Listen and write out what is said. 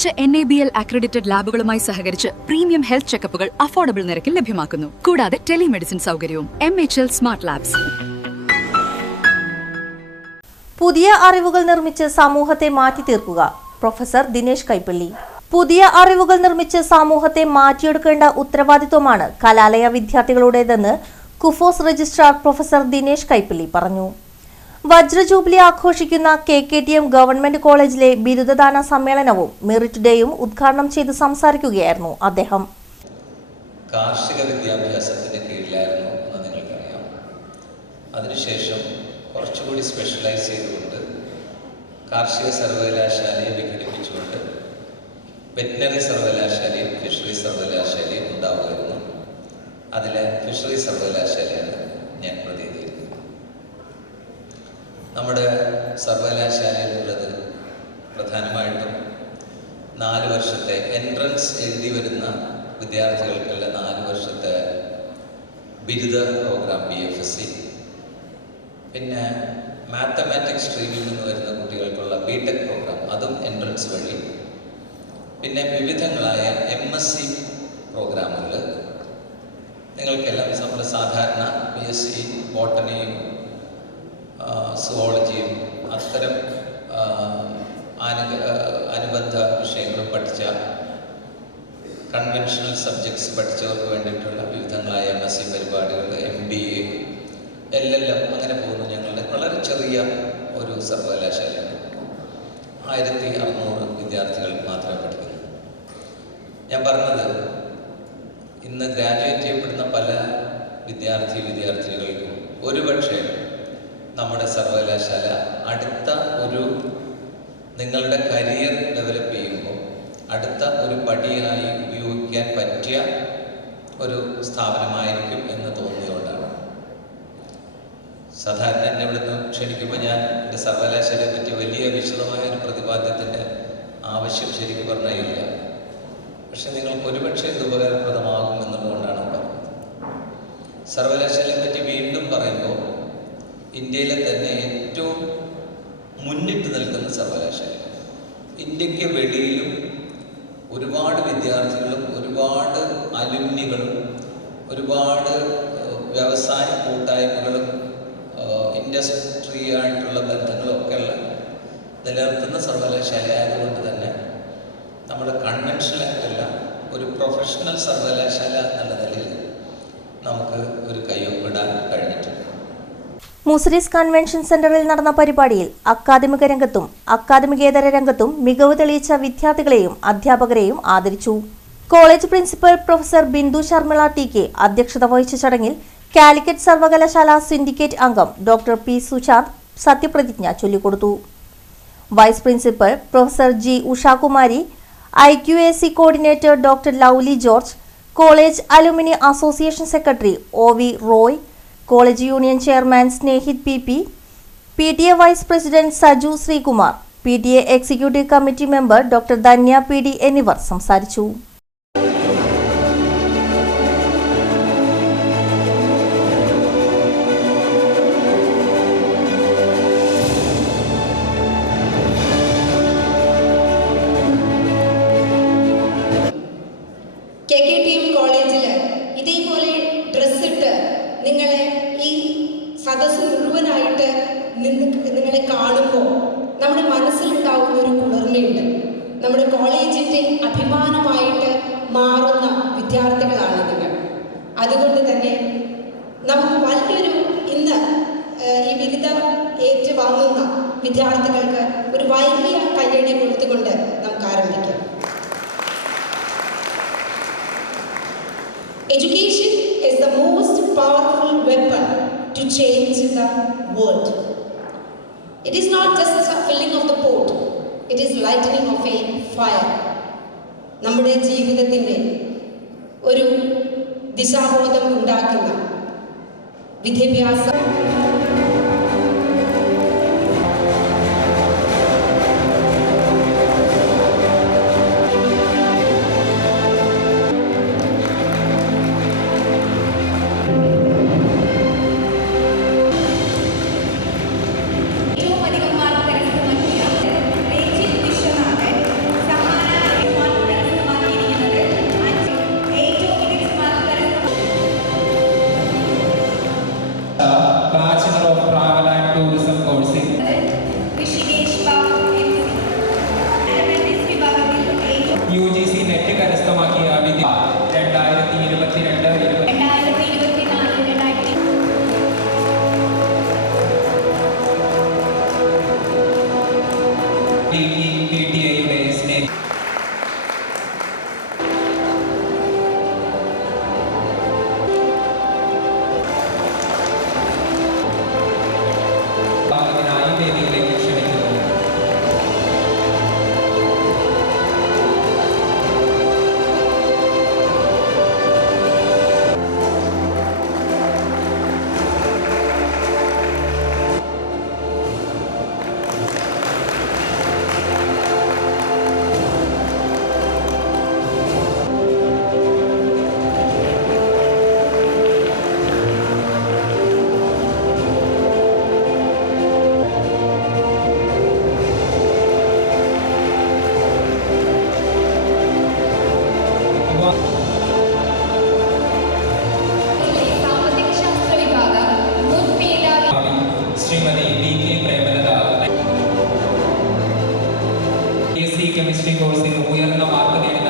മികച്ച NABL accredited ലാബുകളുമായി സഹകരിച്ച് premium health ചെക്കപ്പുകൾ affordable നിരക്കിൽ ലഭ്യമാക്കുന്നു. കൂടാതെ ടെലിമെഡിസിൻ സൗകര്യവും. MHL smart labs. പുതിയ അറിവുകൾ നിർമ്മിച്ച് സമൂഹത്തെ മാറ്റി തീർക്കുക. പ്രൊഫസർ ദിനേശ് കൈപ്പള്ളി. പുതിയ അറിവുകൾ നിർമ്മിച്ച് സമൂഹത്തെ മാറ്റിയെടുക്കേണ്ട ഉത്തരവാദിത്വമാണ് കലാലയ വിദ്യാർത്ഥികളുടേതെന്ന് കുഫോസ് രജിസ്ട്രാർ പ്രൊഫസർ ദിനേശ് കൈപ്പള്ളി പറഞ്ഞു. വജ്ര ജൂബിലി ആഘോഷിക്കുന്ന KKTM ഗവൺമെന്റ് കോളേജിലെ ബിരുദദാന സമ്മേളനവും മെറിറ്റ് ഡേയും ഉദ്ഘാടനം ചെയ്ത് സംസാരിക്കുകയായിരുന്നു അദ്ദേഹം. കാർഷിക വിദ്യാഭ്യാസത്തിന് കീഴിലായിരുന്നു എന്ന് നിങ്ങൾക്കറിയാം. അതിനുശേഷം കുറച്ചുകൂടി സ്പെഷ്യലൈസ് ചെയ്തുകൊണ്ട് കാർഷിക സർവകലാശാലയെ വിഘടിപ്പിച്ചുകൊണ്ട് വെറ്റിനറി സർവകലാശാലയും ഫിഷറി സർവകലാശാലയും ഉണ്ടാവുമായിരുന്നു. അതിൽ ഫിഷറി സർവകലാശാലയാണ് ഞാൻ പ്രതിനിധീകരിക്കുന്നത്. നമ്മുടെ സർവകലാശാലയിലുള്ളത് പ്രധാനമായിട്ടും 4 വർഷത്തെ എൻട്രൻസ് എഴുതി വരുന്ന വിദ്യാർത്ഥികൾക്കുള്ള 4 വർഷത്തെ ബിരുദ പ്രോഗ്രാം BFSc, പിന്നെ മാത്തമാറ്റിക്സ് സ്ട്രീമിൽ നിന്ന് വരുന്ന കുട്ടികൾക്കുള്ള BTech പ്രോഗ്രാം, അതും എൻട്രൻസ് വഴി, പിന്നെ വിവിധങ്ങളായ MSc പ്രോഗ്രാമുകൾ. നിങ്ങൾക്കെല്ലാം നമ്മൾ സാധാരണ BSc ബോട്ടണിയും സുവോളജിയും അത്തരം അനുബന്ധ വിഷയങ്ങളും പഠിച്ച കൺവെൻഷണൽ സബ്ജക്ട്സ് പഠിച്ചവർക്ക് വേണ്ടിയിട്ടുള്ള വിവിധങ്ങളായ MSc പരിപാടികൾ, MBA, LLM അങ്ങനെ പോകുന്നു. ഞങ്ങളുടെ വളരെ ചെറിയ ഒരു സർവകലാശാലയാണ്. 1600 വിദ്യാർത്ഥികൾ മാത്രമേ പഠിക്കുന്നു. ഞാൻ പറഞ്ഞത്, ഇന്ന് ഗ്രാജുവേറ്റ് ചെയ്യപ്പെടുന്ന പല വിദ്യാർത്ഥിനികൾക്കും ഒരുപക്ഷെ നമ്മുടെ സർവകലാശാല അടുത്ത ഒരു നിങ്ങളുടെ കരിയർ ഡെവലപ്പ് ചെയ്യുമ്പോൾ അടുത്ത ഒരു പടിയായി ഉപയോഗിക്കാൻ പറ്റിയ ഒരു സ്ഥാപനമായിരിക്കും എന്ന് തോന്നിയതുകൊണ്ടാണ്. സാധാരണ എന്നെ ഇവിടുന്ന് ക്ഷണിക്കുമ്പോൾ ഞാൻ എൻ്റെ സർവകലാശാലയെ പറ്റി വലിയ വിശദമായ ഒരു പ്രതിപാദ്യത്തിൻ്റെ ആവശ്യം ശരിക്കും പറഞ്ഞില്ല. പക്ഷെ നിങ്ങൾക്ക് ഒരുപക്ഷെ ഇത് ഉപകാരപ്രദമാകും എന്നുള്ളതുകൊണ്ടാണ് പറഞ്ഞത്. സർവകലാശാലയെ പറ്റി വീണ്ടും പറയുമ്പോൾ ഇന്ത്യയിലെ തന്നെ ഏറ്റവും മുന്നിട്ട് നിൽക്കുന്ന സർവകലാശാല. ഇന്ത്യക്ക് വെളിയിലും ഒരുപാട് വിദ്യാർത്ഥികളും ഒരുപാട് അലുമിനികളും ഒരുപാട് വ്യവസായ കൂട്ടായ്മകളും ഇൻഡസ്ട്രി ആയിട്ടുള്ള ബന്ധങ്ങളും ഒക്കെയുള്ള നിലനിർത്തുന്ന സർവകലാശാല ആയതുകൊണ്ട് തന്നെ നമ്മൾ കൺവെൻഷണൽ ആയിട്ടല്ല, ഒരു പ്രൊഫഷണൽ സർവകലാശാല എന്നുള്ള നിലയിൽ നമുക്ക് ഒരു കയ്യൊപ്പിടാൻ കഴിഞ്ഞിട്ടുണ്ട്. മുസിരിസ് കൺവെൻഷൻ സെന്ററിൽ നടന്ന പരിപാടിയിൽ അക്കാദമിക രംഗത്തും അക്കാദമികേതര രംഗത്തും മികവ് തെളിയിച്ച വിദ്യാർത്ഥികളെയും അധ്യാപകരെയും ആദരിച്ചു. College principal professor Bindu Sharmila TK അധ്യക്ഷത വഹിച്ച ചടങ്ങിൽ കാലിക്കറ്റ് സർവകലാശാല സിൻഡിക്കേറ്റ് അംഗം ഡോക്ടർ P. സുശാന്ത് സത്യപ്രതിജ്ഞ ചൊല്ലിക്കൊടുത്തു. Vice principal professor G. Ushakumari, IQAC coordinator doctor Lovely George, college alumni association secretary OV Roy, college union chairman Snehith PP, PTA vice president Saju Sreekumar, PTA executive committee member doctor Dhanya PD എന്നിവർ സംസാരിച്ചു. KKTM കോളേജിൽ ഇതേപോലെ ഡ്രസ്സിട്ട് നിങ്ങളെ ഈ സദസ്സ് മുഴുവനായിട്ട് നിങ്ങളെ കാണുമ്പോൾ നമ്മുടെ മനസ്സിലുണ്ടാവുന്ന ഒരു കുളിർമയുണ്ട്. നമ്മുടെ കോളേജിൻ്റെ അഭിമാനമായിട്ട് മാറുന്ന വിദ്യാർത്ഥികളാണ് നിങ്ങൾ. അതുകൊണ്ട് തന്നെ നമുക്ക് വലിയൊരു ഇന്ന് ഈ ബിരുദം ഏറ്റുവാങ്ങുന്ന വിദ്യാർത്ഥികൾക്ക് ഒരു വലിയ കയ്യടി കൊടുത്തുകൊണ്ട് നമുക്ക് ആരംഭിക്കാം. Education is the most powerful weapon to change the world. It is not just a filling of the pot, it is lightening of a fire. നമ്മുടെ ജീവിതത്തിൻ്റെ ഒരു ദിശാബോധം ഉണ്ടാക്കുന്ന വിദ്യാഭ്യാസം ഏറ്റവും അധികം മാർക്ക് കരസ്ഥമാക്കിയ PTAയുടെ സ്നേഹ വേദിയിലേക്ക് ക്ഷണിക്കുന്നു. ശ്രീമതി DK പ്രേമലത കെമിസ്ട്രി കോഴ്സിൽ ഉയർന്ന മാർക്ക് നേടി